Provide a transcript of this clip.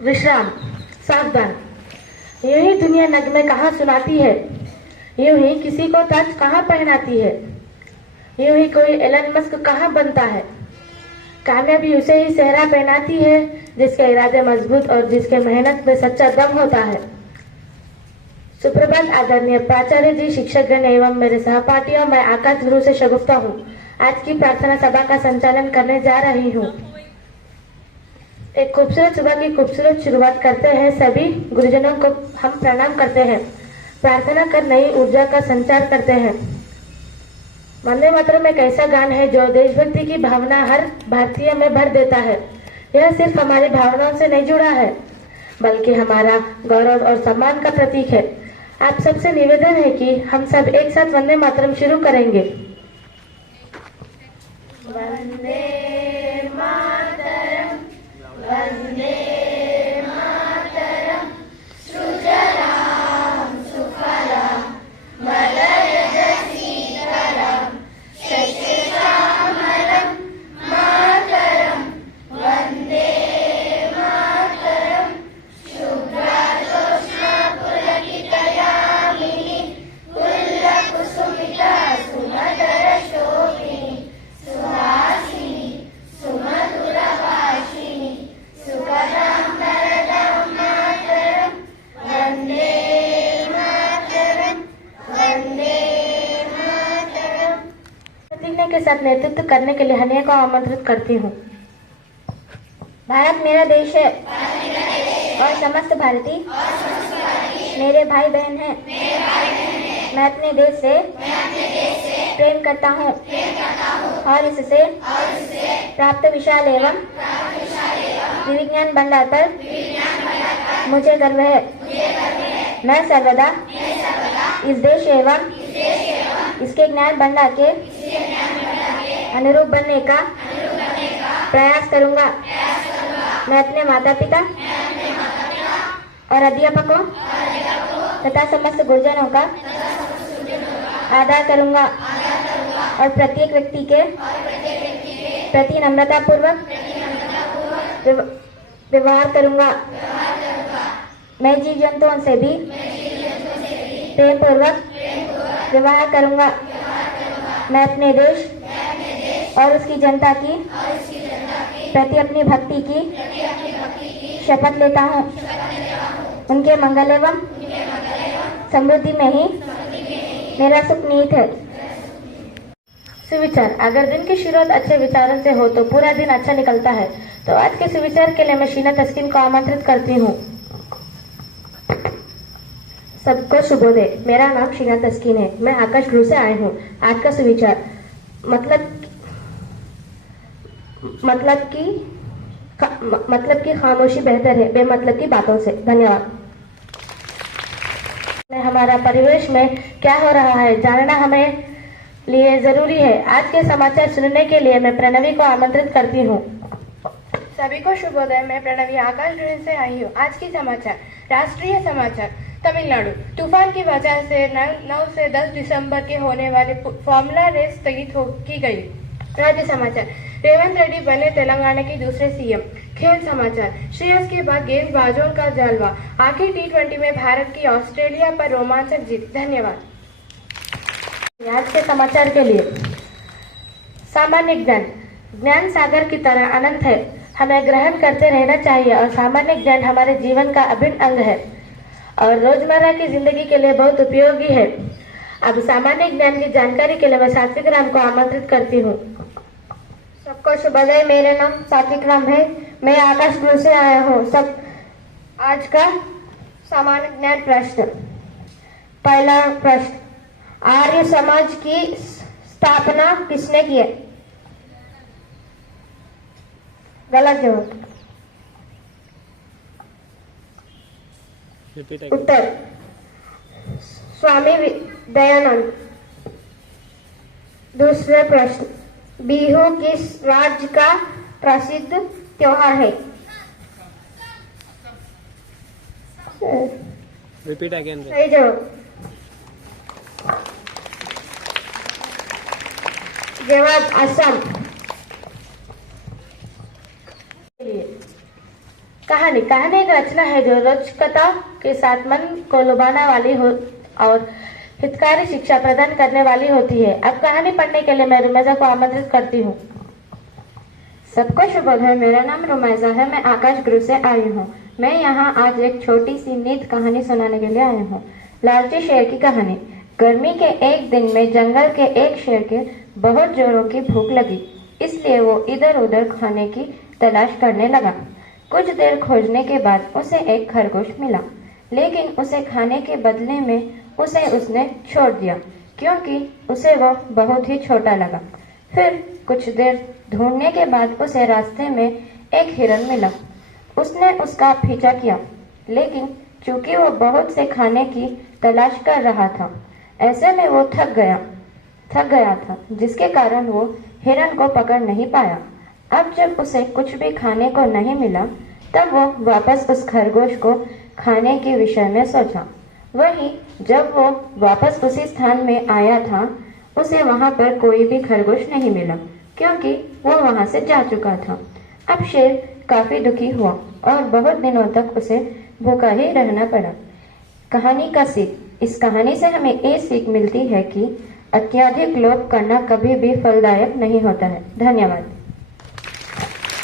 विश्राम, सावधान। यूं ही दुनिया नगमे कहाँ सुनाती है, यूं ही किसी को ताज कहाँ पहनाती है, यूं ही कोई एलन मस्क कहाँ बनता है। कामयाबी उसे ही सेहरा पहनाती है जिसके इरादे मजबूत और जिसके मेहनत में सच्चा दम होता है। सुप्रभात आदरणीय प्राचार्य जी, शिक्षकगण एवं मेरे सहपाठियों, मैं आकाश गुरु से शगुफ्ता हूँ। आज की प्रार्थना सभा का संचालन करने जा रही हूँ। एक खूबसूरत सुबह की खूबसूरत शुरुआत करते हैं। सभी गुरुजनों को हम प्रणाम करते हैं। प्रार्थना कर नई ऊर्जा का संचार करते हैं। वंदे मातरम एक ऐसा गान है जो देशभक्ति की भावना हर भारतीय में भर देता है। यह सिर्फ हमारी भावनाओं से नहीं जुड़ा है, बल्कि हमारा गौरव और सम्मान का प्रतीक है। आप सबसे निवेदन है कि हम सब एक साथ वंदे मातरम शुरू करेंगे। वंदे मातरम, वंदे मातरम, सुजलाम सुफलाम मलयज सीतलाम शस्यश्यामलाम मातरम, वंदे मातरम, शुभ्रजोत्स्ना पुलकितयामिनी पुल्लकुसुमिता सुमधुरशोभिनी सुहासिनी सुमधुरभाषिणी सुखदां वरदां मातरं, वन्दे मातरं, वन्दे मातरं। प्रतिज्ञा के साथ नेतृत्व करने के लिए हनिया को आमंत्रित करती हूँ। भारत मेरा देश है और समस्त भारतीय मेरे भाई बहन हैं। मैं अपने देश से प्रेम करता हूँ और इससे प्राप्त विशाल एवं विज्ञान भंडार पर मुझे गर्व है। मैं सर्वदा इस देश एवं इसके ज्ञान भंडार के अनुरूप बनने का प्रयास करूंगा। मैं अपने माता पिता और अध्यापकों तथा समस्त गुरुजनों का आदर करूंगा और प्रत्येक व्यक्ति के प्रति नम्रता पूर्वक व्यवहार करूंगा। मैं जीव जंतुओं से भी प्रेम पूर्वक व्यवहार करूंगा। मैं अपने देश और उसकी जनता की प्रति अपनी भक्ति की शपथ लेता हूँ। उनके मंगल एवं समृद्धि में ही मेरा सुख निहित है। सुविचार। अगर दिन की शुरुआत अच्छे विचारों से हो तो पूरा दिन अच्छा निकलता है। तो आज के सुविचार के लिए मैं शीना तस्किन को आमंत्रित करती हूँ। सबको शुभोदय। मेरा नाम शीना तस्किन है। मैं आकाश गुरु से आई हूँ। आज का सुविचार मतलब की खामोशी बेहतर है बेमतलब की बातों से। धन्यवाद। हमारा परिवेश में क्या हो रहा है जानना हमें लिए जरूरी है। आज के समाचार सुनने के लिए मैं प्रणवी को आमंत्रित करती हूँ। सभी को शुभोदय। मैं प्रणवी आकाश गुरु से आई हूँ। आज की समाचार। राष्ट्रीय समाचार। तमिलनाडु तूफान की वजह से 9 से 10 दिसंबर के होने वाले फॉर्मूला रेस स्थगित की गई। राज्य समाचार। रेवंत रेड्डी बने तेलंगाना के दूसरे सीएम। खेल समाचार। श्रेयस के बाद गेंदबाजों का जलवा। आखिर T20 में भारत की ऑस्ट्रेलिया पर रोमांचक जीत। धन्यवाद। आज के समाचार के लिए सामान्य ज्ञान। ज्ञान सागर की तरह अनंत है। हमें ग्रहण करते रहना चाहिए और सामान्य ज्ञान हमारे जीवन का अभिन्न अंग है और रोजमर्रा की जिंदगी के लिए बहुत उपयोगी है। अब सामान्य ज्ञान की जानकारी के लिए मैं सात्विक राम को आमंत्रित करती हूँ। सबको शुभोदय। मेरा नाम सात्विक राम है। मैं आकाश गुरु से आया हूँ। सब आज का सामान्य ज्ञान प्रश्न। पहला प्रश्न, आर्य समाज की स्थापना किसने की है? गलत जवाब। उत्तर, स्वामी दयानंद। दूसरे प्रश्न, बिहू किस राज्य का प्रसिद्ध त्योहार है? Repeat again. सही जवाब। जवाब असम। कहा कहानी कहानी एक रचना है जो रोचकता के साथ मन को लुभाने वाली हो और हितकारी शिक्षा प्रदान करने वाली होती है। अब कहानी पढ़ने के लिए मैं रुमेजा को आमंत्रित करती हूँ। सबको शुभोदय। मेरा नाम रुमैजा है। मैं आकाश गुरु से आई हूँ। मैं यहाँ आज एक छोटी सी नीत कहानी सुनाने के लिए आई हूँ। लालची शेर की कहानी। गर्मी के एक दिन में जंगल के एक शेर के बहुत जोरों की भूख लगी, इसलिए वो इधर उधर खाने की तलाश करने लगा। कुछ देर खोजने के बाद उसे एक खरगोश मिला, लेकिन उसे खाने के बदले में उसने छोड़ दिया क्योंकि उसे वो बहुत ही छोटा लगा। फिर कुछ देर ढूंढने के बाद उसे रास्ते में एक हिरन मिला। उसने उसका पीछा किया, लेकिन चूंकि वो बहुत से खाने की तलाश कर रहा था, ऐसे में वो थक गया था, जिसके कारण वो हिरन को पकड़ नहीं पाया। अब जब उसे कुछ भी खाने को नहीं मिला, तब वो वापस उस खरगोश को खाने के विषय में सोचा। वहीं जब वो वापस उसी स्थान में आया था, उसे वहां पर कोई भी खरगोश नहीं मिला क्योंकि वो वहां से जा चुका था। अब शेर काफी दुखी हुआ और बहुत दिनों तक उसे भूखा ही रहना पड़ा। कहानी का सीख। इस कहानी से हमें ये सीख मिलती है कि अत्यधिक लोभ करना कभी भी फलदायक नहीं होता है। धन्यवाद।